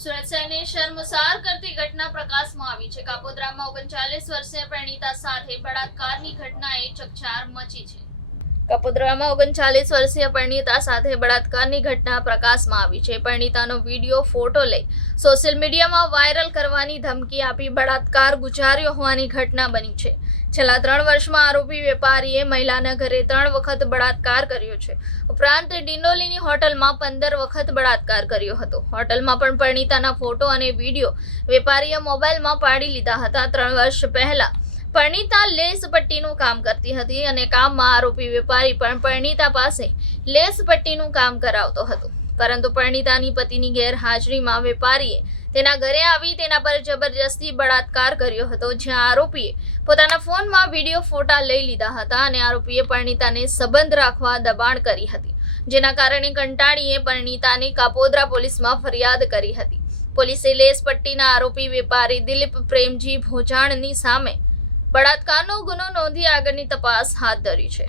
સુરત શહેરને શર્મસાર કરતી ઘટના પ્રકાશમાં આવી છે। કાપોદ્રામાં 39 વર્ષીય પરિણીતા સાથે બળાત્કારની ઘટનાએ ચકચાર મચી છે। કાપોદ્રામાં 39 વર્ષીય પરિણીતા સાથે બળાત્કારની ઘટના પ્રકાશમાં આવી છે। પરિણીતાનો વિડીયો ફોટો લઈ સોશિયલ મીડિયામાં વાયરલ કરવાની ધમકી આપી બળાત્કાર ગુજાર્યો હોવાની ઘટના બની છે। છેલ્લા 3 વર્ષમાં આરોપી વેપારીએ મહિલાના ઘરે 3 વખત બળાત્કાર કર્યો છે। ઉપરાંત ડિંડોલીની હોટલમાં 15 વખત બળાત્કાર કર્યો હતો। હોટલમાં પણ પરિણીતાના ફોટો અને વિડીયો વેપારીએ મોબાઈલમાં પાડી લીધા હતા। 3 વર્ષ પહેલા પરિણીતા લેસ પટ્ટીનું કામ કરતી હતી અને કામમાં આરોપી વેપારી પણ પરિણીતા પાસે લેસ પટ્ટીનું કામ કરાવતો હતો, પરંતુ પરિણીતાની પતિની ગેરહાજરીમાં વેપારીએ તેના ઘરે આવી તેના પર જબરજસ્તી બળાત્કાર કર્યો હતો, જ્યાં આરોપીએ પોતાના ફોનમાં વિડીયો ફોટા લઈ લીધા હતા અને આરોપીએ પરિણીતાને સંબંધ રાખવા દબાણ કરી હતી, જેના કારણે કંટાળીએ પરિણીતાને કાપોદ્રા પોલીસમાં ફરિયાદ કરી હતી। પોલીસે લેસ પટ્ટીના આરોપી વેપારી દિલીપ પ્રેમજી ભોજાણની સામે બળાત્કારનો ગુનો નોંધી આગળની તપાસ હાથ ધરી છે।